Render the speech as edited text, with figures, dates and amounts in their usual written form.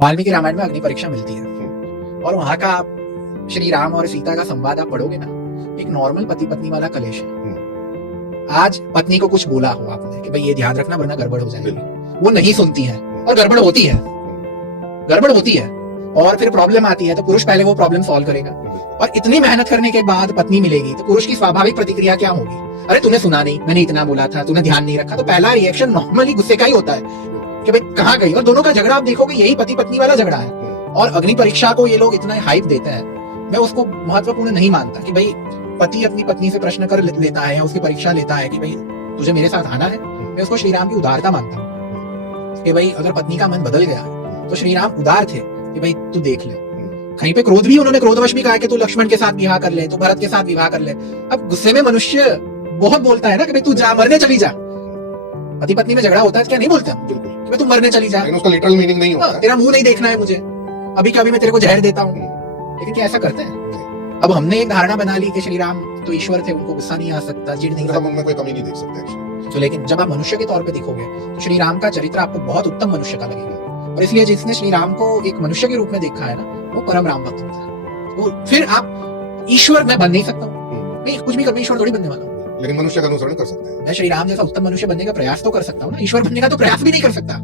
वाल्मीकि रामायण में अग्नि परीक्षा मिलती है और वहां का श्री राम और सीता का संवाद आप पढ़ोगे ना, एक नॉर्मल पति पत्नी वाला कलेश है। आज पत्नी को कुछ बोला हो आपने कि भाई ये ध्यान रखना वरना गड़बड़ हो जाएगी, वो नहीं सुनती है और गड़बड़ होती है, गड़बड़ होती है और फिर प्रॉब्लम आती है तो पुरुष पहले वो प्रॉब्लम सॉल्व करेगा और इतनी मेहनत करने के बाद पत्नी मिलेगी तो पुरुष की स्वाभाविक प्रतिक्रिया क्या होगी? अरे तूने सुना नहीं, मैंने इतना बोला था, तूने ध्यान नहीं रखा। तो पहला रिएक्शन नॉर्मली गुस्से का ही होता है कि भाई कहाँ गई। और दोनों का झगड़ा आप देखोगे यही पति पत्नी वाला झगड़ा है। और अग्नि परीक्षा को ये लोग इतना हाइप देते हैं, मैं उसको महत्वपूर्ण नहीं मानता कि भाई पति अपनी पत्नी से प्रश्न कर लेता है या उसकी परीक्षा लेता है कि भाई तुझे मेरे साथ आना है। मैं उसको श्री राम की उदारता मानता हूँ कि भाई अगर पत्नी का मन बदल गया तो श्री राम उदार थे कि भाई तू देख ले। कहीं पे क्रोध भी, उन्होंने क्रोधवश भी कहा कि तू लक्ष्मण के साथ विवाह कर ले, तू भरत के साथ विवाह कर ले। अब गुस्से में मनुष्य बहुत बोलता है ना कि भाई तू जा, मरने चली जा। पति पत्नी में झगड़ा होता है क्या नहीं बोलते हम? बिल्कुल कि भाई तू मरने चली जा, उसका लिटरल मीनिंग नहीं होता। तेरा मुंह नहीं देखना है मुझे, अभी का अभी मैं तेरे को जहर देता हूँ। लेकिन क्या ऐसा करते हैं? अब हमने एक धारणा बना ली कि श्री राम तो ईश्वर थे, उनको गुस्सा नहीं आ सकता, चिढ़ नहीं सकता, उनमें कोई कमी नहीं देख सकते। तो लेकिन जब आप मनुष्य के तौर पे दिखोगे तो श्री राम का चरित्र आपको बहुत उत्तम मनुष्य का लगेगा। और इसलिए जिसने श्री राम को एक मनुष्य के रूप में देखा है ना, वो परम राम भक्त होता है। तो फिर आप ईश्वर मैं बन नहीं सकता हूँ, नहीं कुछ भी करके ईश्वर थोड़ी बनने वाला हूँ, लेकिन मनुष्य का अनुसरण कर सकते हैं। मैं श्री राम जैसा उत्तम मनुष्य बनने का प्रयास तो कर सकता हूँ ना, ईश्वर बनने का तो प्रयास भी नहीं कर सकता।